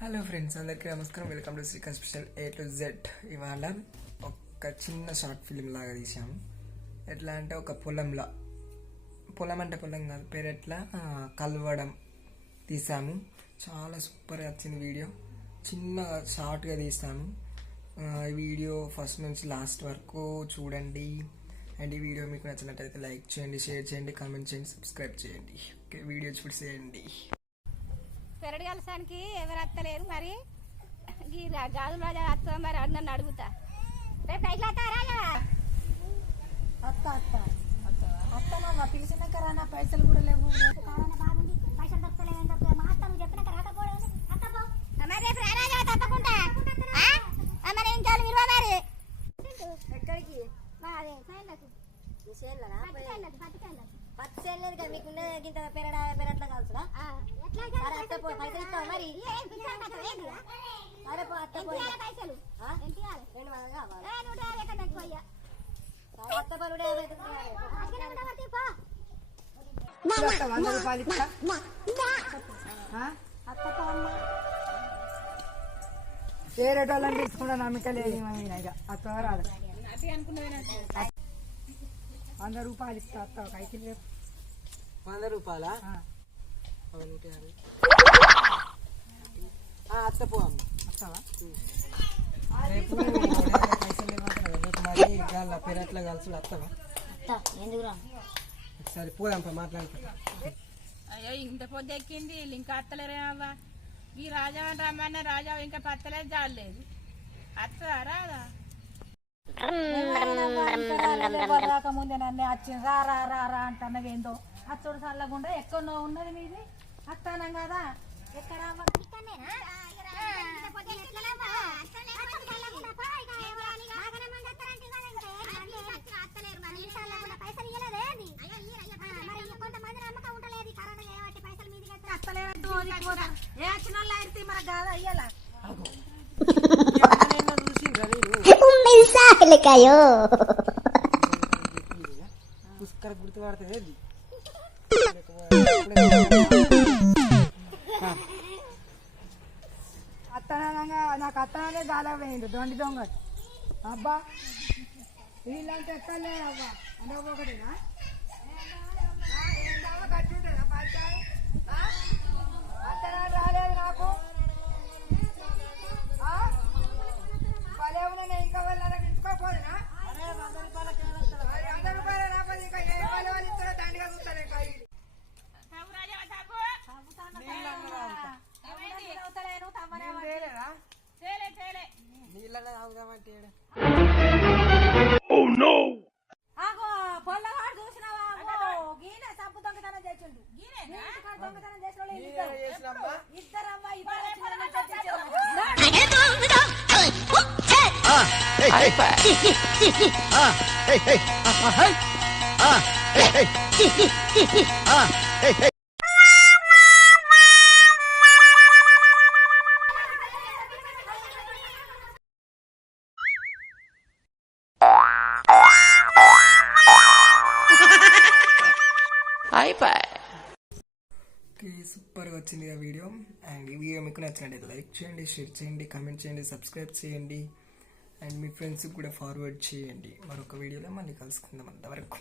Hello friends, అందరికీ నమస్కారం. Welcome to Srikanth special A to Z. ఇవాళ ఒక చిన్న షార్ట్ ఫిల్మ్ లాగా తీసాము. ఎట్లా అంటే ఒక పొలం అంటే పొలం కాదు, పెరట్లా కలవడం తీసాము. చాలా సూపర్గా వచ్చింది వీడియో. చిన్న షార్ట్గా తీసాము. ఈ వీడియో ఫస్ట్ నుంచి లాస్ట్ వరకు చూడండి. అండ్ ఈ వీడియో మీకు నచ్చినట్టయితే లైక్ చేయండి, షేర్ చేయండి, కామెంట్ చేయండి, సబ్స్క్రైబ్ చేయండి. ఓకే, వీడియో చూసేయండి. పెరడు కలసానికి ఎవరు అత్తలేరు. మరి ఈ గాజులు రాజా అత్త మరి అన్నన్ను అడుగుతా. రేపు పైసలు అత్తా రాజా? అత్తనమ్మా పిలిచినాక రానా, పైసలు కూడా లేవు. బాగుంది, పైసలు దొరకలేదు. మా అత్త నువ్వు చెప్పినాక రాకపోవడం అత్తపో. మరి రేపు రాజా తప్పకుండా. మరి ఇంకేళ్ళు విలువ మరి ఎక్కడికి? అదే సైన్లకు పత్తి చేయలేదు కదా మీకు ఇంత పెరట్లా కాల్చుడా? పైసలు ఇస్తావా మరి? సరే పో అత్త పైసలు 200 కావాలి. అత్త పరుడే 100 రూపాయలు ఇస్తా. వేరే వాళ్ళని తీసుకుంటా, నమ్మకం లేదు. అత్త రాదు. 100 రూపాయలు ఇస్తా. అత్త కైకి 100 రూపాయలా? అత్త పో అమ్మ. వస్తావా? రేపు పైసలు లేవంటారు. పెరట్లా కలుసుడు వస్తావా? సరే పోదాంపా, మాట్లాడుతా. అయ్యో ఇంత పొద్దు ఎక్కింది, ఇంకా అత్తలేరే అవ్వా. ఈ రాజా రమ్మన్న రాజా ఇంకా పత్తలేదు, జాడలేదు. అత్త రాదా? ముందే నన్ను వచ్చింది రా రా రా రా అంటున్నది. ఏందో అచ్చుడు చల్లకుండా ఎక్కడో ఉన్నది మీది. అత్తానం కదా ఎక్కడ ఏ వచ్చిన వాళ్ళు అయితే మన కాదా అయ్యాలా పుష్కర గుర్తుపడుతుంది. అత్తనంగా నాకు అత్తనే గాలా పోయింది. దొంగ అబ్బా, వీళ్ళంతా ఎక్కలేదు అబ్బా. అంటే ఒకటినా అత్తనా రాలేదు నాకు. పలేవున ఇంకా వాళ్ళ తీసుకోపోదునా? 100 రూపాయలు రాకపోతే ఇంకా ఏ వాళ్ళు ఇస్తారో దండిగా చూస్తారు. ఇంకా నీళ్ళ తాగుదామంటే పొల్లవాడు చూసినావా? గీనే సబ్బు దొంగతనం చేసిండు. దొంగతనం చేసిన ఇద్దరమ్మా సూపర్గా వచ్చింది ఆ వీడియో. అండ్ ఈ వీడియో మీకు నచ్చినట్లయితే లైక్ చేయండి, షేర్ చేయండి, కామెంట్ చేయండి, సబ్స్క్రైబ్ చేయండి. అండ్ మీ ఫ్రెండ్స్కి కూడా ఫార్వర్డ్ చేయండి. మరొక వీడియోలో మళ్ళీ కలుసుకుందాం. అంతవరకు